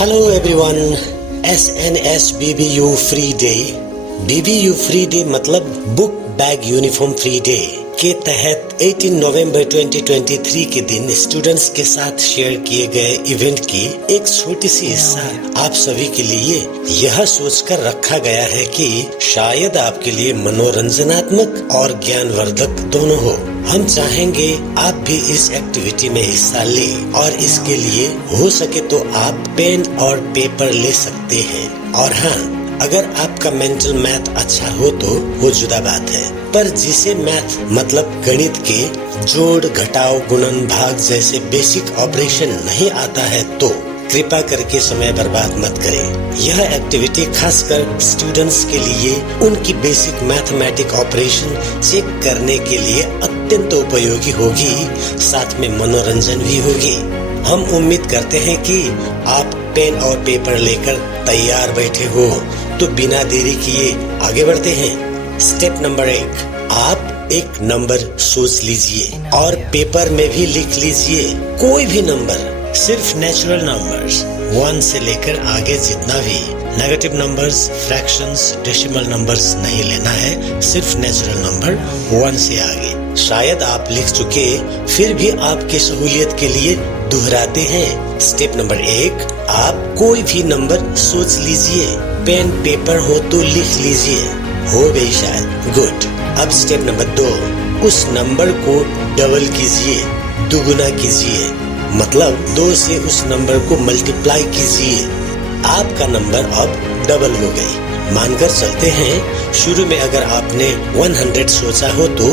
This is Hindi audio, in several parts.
Hello everyone, SNS BBU free day. BBU free day मतलब book bag uniform free day के तहत 18 नवंबर 2023 के दिन स्टूडेंट्स के साथ शेयर किए गए इवेंट की एक छोटी सी हिस्सा आप सभी के लिए यह सोचकर रखा गया है कि शायद आपके लिए मनोरंजनात्मक और ज्ञानवर्धक दोनों हो। हम चाहेंगे आप भी इस एक्टिविटी में हिस्सा लें और इसके लिए हो सके तो आप पेन और पेपर ले सकते हैं। और हाँ, अगर आपका मेंटल मैथ अच्छा हो तो वो जुदा बात है, पर जिसे मैथ मतलब गणित के जोड़ घटाव गुणन भाग जैसे बेसिक ऑपरेशन नहीं आता है तो कृपया करके समय बर्बाद मत करें। यह एक्टिविटी खासकर स्टूडेंट्स के लिए उनकी बेसिक मैथमेटिक ऑपरेशन चेक करने के लिए अत्यंत उपयोगी होगी, साथ में मनोरंजन भी होगी। हम उम्मीद करते हैं कि आप पेन और पेपर लेकर तैयार बैठे हो, तो बिना देरी किए आगे बढ़ते हैं। स्टेप नंबर 1, आप एक नंबर सोच लीजिए और पेपर में भी लिख लीजिए कोई भी नंबर, सिर्फ नेचुरल नंबर्स 1 से लेकर आगे जितना भी। Negative numbers, fractions, decimal numbers नहीं लेना है, सिर्फ नेचुरल नंबर 1 से आगे। शायद आप लिख चुके, फिर भी आपकी सहूलियत के लिए दोहराते हैं। स्टेप नंबर 1, आप कोई भी नंबर सोच लीजिए, पेन पेपर हो तो लिख लीजिए। हो गई शायद, गुड। अब स्टेप नंबर 2, उस नंबर को डबल कीजिए, दुगुना कीजिए, मतलब 2 से उस नंबर को मल्टीप्लाई कीजिए। आपका नंबर अब डबल हो गई। मानकर चलते हैं, शुरू में अगर आपने 100 सोचा हो तो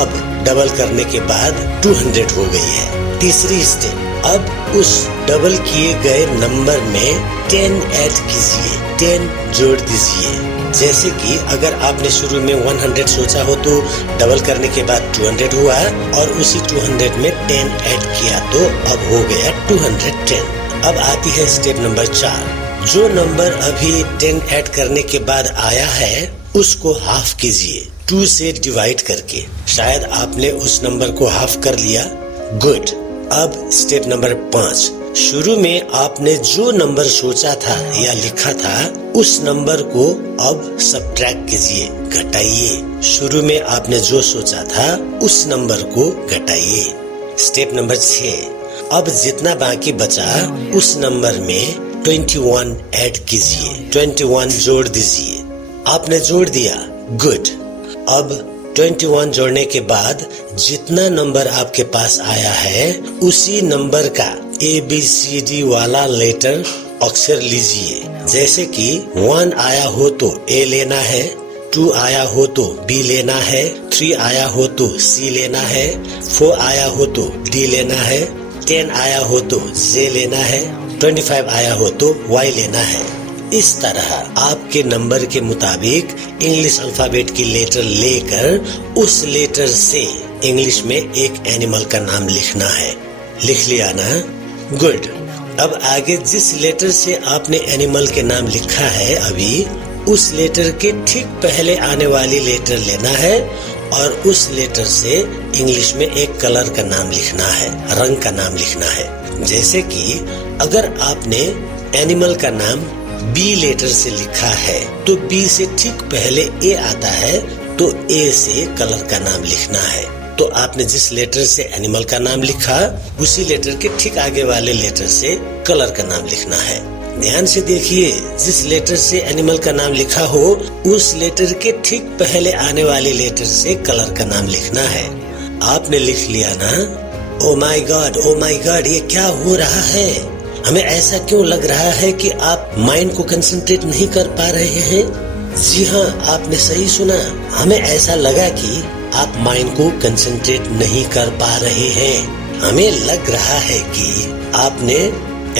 अब डबल करने के बाद 200 हो गई है। तीसरी स्टेप, अब उस डबल किए गए नंबर में 10 ऐड कीजिए, 10 जोड़ दीजिए। जैसे कि अगर आपने शुरू में 100 सोचा हो तो डबल करने के बाद 200 हुआ और उसी 200 में 10 ऐड किया तो अब हो गया 210। अब आती है स्टेप नंबर 4, जो नंबर अभी 10 ऐड करने के बाद आया है उसको हाफ कीजिए 2 से डिवाइड करके। शायद आपने उस नंबर को हाफ कर लिया, गुड। अब स्टेप नंबर 5, शुरू में आपने जो नंबर सोचा था या लिखा था उस नंबर को अब सब्ट्रैक्ट कीजिए, घटाइए। शुरू में आपने जो सोचा था उस नंबर को घटाइए। स्टेप नंबर 6, अब जितना बाकी बचा उस नंबर में 21 ऐड कीजिए, 21 जोड़ दीजिए। आपने जोड़ दिया, गुड। अब 21 जोड़ने के बाद जितना नंबर आपके पास आया है उसी नंबर का ABCD वाला लेटर अक्षर लीजिए। जैसे कि 1 आया हो तो A लेना है, 2 आया हो तो B लेना है, 3 आया हो तो C लेना है, 4 आया हो तो D लेना है, 10 आया हो तो J लेना है, 25 आया हो तो Y लेना है। इस तरह आपके नंबर के मुताबिक इंग्लिश अल्फाबेट की लेटर लेकर उस लेटर से इंग्लिश में एक एनिमल का नाम लिखना है। लिख लिया ना, गुड। अब आगे जिस लेटर से आपने एनिमल के नाम लिखा है अभी, उस लेटर के ठीक पहले आने वाली लेटर लेना है और उस लेटर से इंग्लिश में एक कलर का नाम लिखना है, रंग का नाम लिखना है। जैसे कि अगर आपने एनिमल का नाम B लेटर से लिखा है तो B से ठीक पहले A आता है तो A से कलर का नाम लिखना है। तो आपने जिस लेटर से एनिमल का नाम लिखा उसी लेटर के ठीक आगे वाले लेटर से कलर का नाम लिखना है। ध्यान से देखिए, जिस लेटर से एनिमल का नाम लिखा हो उस लेटर के ठीक पहले आने वाले लेटर से कलर का नाम लिखना है। आपने लिख लिया ना? ओ माय गॉड, ये क्या हो रहा है? हमें ऐसा क्यों लग रहा है कि आप माइंड को कंसंट्रेट नहीं कर पा रहे हैं? जी हाँ, आपने सही सुना। हमें ऐसा लगा कि आप माइंड को कंसंट्रेट नहीं कर पा रहे हैं। हमें लग रहा है कि आपने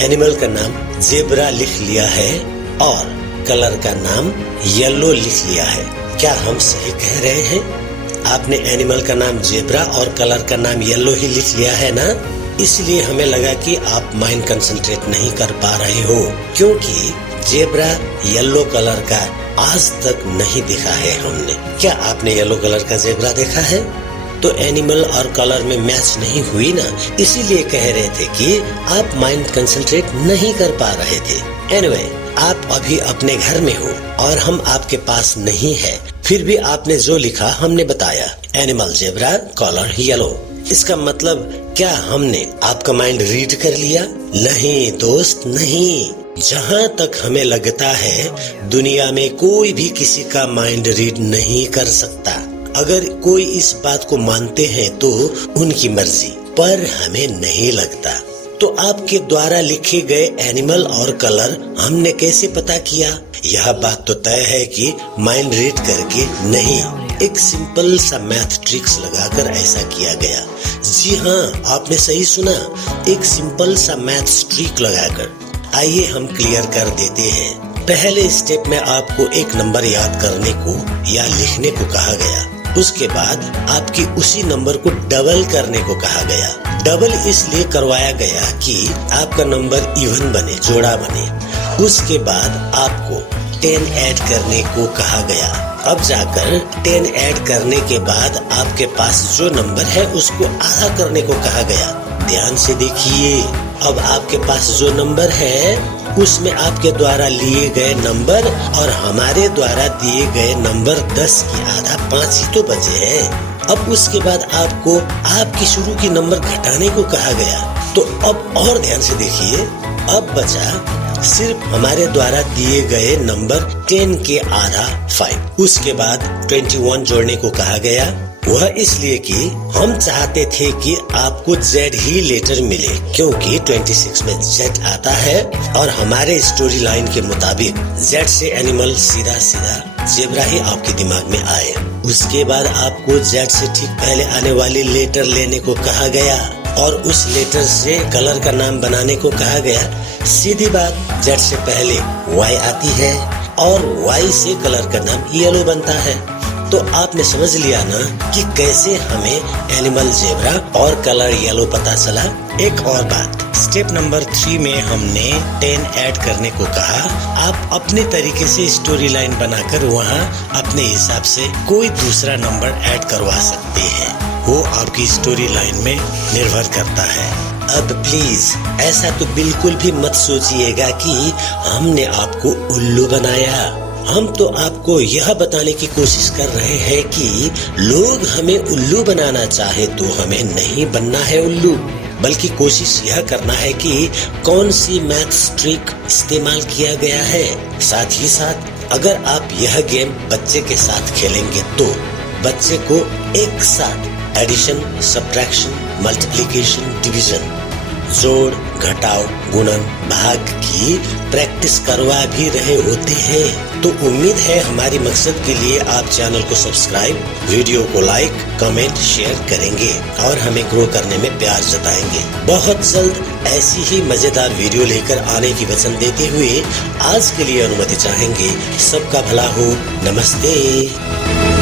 एनिमल का नाम जेब्रा लिख लिया है और कलर का नाम येलो लिख लिया है। क्या हम सही कह रहे हैं? आपने एनिमल का नाम जेब्रा और कलर का नाम येलो ही लिख लिया है ना? इसलिए हमें लगा कि आप माइंड कंसंट्रेट नहीं कर पा रहे हो, क्योंकि जेब्रा येलो कलर का आज तक नहीं देखा है हमने। क्या आपने येलो कलर का जेब्रा देखा है? तो एनिमल और कलर में मैच नहीं हुई ना, इसीलिए कह रहे थे कि आप माइंड कंसंट्रेट नहीं कर पा रहे थे। एनीवे, आप अभी अपने घर में हो और हम आपके पास नहीं है, फिर भी आपने जो लिखा हमने बताया, एनिमल जेब्रा, कलर येलो। इसका मतलब क्या हमने आपका माइंड रीड कर लिया? नहीं दोस्त, नहीं। जहाँ तक हमें लगता है दुनिया में कोई भी किसी का माइंड रीड नहीं कर सकता। अगर कोई इस बात को मानते हैं तो उनकी मर्जी, पर हमें नहीं लगता। तो आपके द्वारा लिखे गए एनिमल और कलर हमने कैसे पता किया? यह बात तो तय है कि माइंड रीड करके नहीं, एक सिंपल सा मैथ ट्रिक्स लगाकर ऐसा किया गया। जी हाँ, आपने सही सुना, एक सिंपल सा मैथ ट्रिक लगाकर। आइए हम क्लियर कर देते हैं। पहले स्टेप में आपको एक नंबर याद करने को या लिखने को कहा गया। उसके बाद आपकी उसी नंबर को डबल करने को कहा गया। डबल इसलिए करवाया गया कि आपका नंबर इवन बने, जोड़ा बने। उसके बाद आपको 10 ऐड करने को कहा गया। अब जाकर 10 ऐड करने के बाद आपके पास जो नंबर है उसको आधा करने को कहा गया। ध्यान से देखिए, अब आपके पास जो नंबर है उसमें आपके द्वारा लिए गए नंबर और हमारे द्वारा दिए गए नंबर 10 की आधा 5 ही तो बचे हैं। अब उसके बाद आपको आपकी शुरू की नंबर घटाने को कहा गया। तो अब और ध्यान से देखिए, अब बचा सिर्फ हमारे द्वारा दिए गए नंबर 10 के आधा 5। उसके बाद 21 जोड़ने को कहा गया। वह इसलिए कि हम चाहते थे कि आपको Z ही लेटर मिले, क्योंकि 26 में Z आता है और हमारे स्टोरी लाइन के मुताबिक Z से एनिमल सीधा सीधा जेब्रा ही आपके दिमाग में आए। उसके बाद आपको Z से ठीक पहले आने वाली लेटर लेने को कहा गया और उस लेटर से कलर का नाम बनाने को कहा गया। सीधी बात, Z से पहले Y आती है और Y से कलर का नाम येलो बनता है। तो आपने समझ लिया ना कि कैसे हमें एनिमल जेब्रा और कलर येलो पता चला। एक और बात, स्टेप नंबर 3 में हमने 10 ऐड करने को कहा। आप अपने तरीके से स्टोरी लाइन बनाकर वहाँ अपने हिसाब से कोई दूसरा नंबर ऐड करवा सकते हैं, वो आपकी स्टोरी लाइन में निर्भर करता है। अब प्लीज ऐसा तो बिल्कुल भी मत सोचिएगा कि हमने आपको उल्लू बनाया। हम तो आपको यह बताने की कोशिश कर रहे हैं कि लोग हमें उल्लू बनाना चाहे तो हमें नहीं बनना है उल्लू, बल्कि कोशिश यह करना है कि कौन सी मैथ ट्रिक इस्तेमाल किया गया है। साथ ही साथ अगर आप यह गेम बच्चे के साथ खेलेंगे तो बच्चे को एक साथ एडिशन, सब्ट्रैक्शन, मल्टीप्लिकेशन, डिवीजन, जोड़, घटाव, गुणन, भाग की प्रैक्टिस करवा भी रहे होते हैं। तो उम्मीद है हमारी मकसद के लिए आप चैनल को सब्सक्राइब, वीडियो को लाइक, कमेंट, शेयर करेंगे और हमें ग्रो करने में प्यार जताएंगे। बहुत जल्द ऐसी ही मजेदार वीडियो लेकर आने की वचन देते हुए आज के लिए अनुमति चाहेंगे। सबका भला हो। नमस्ते।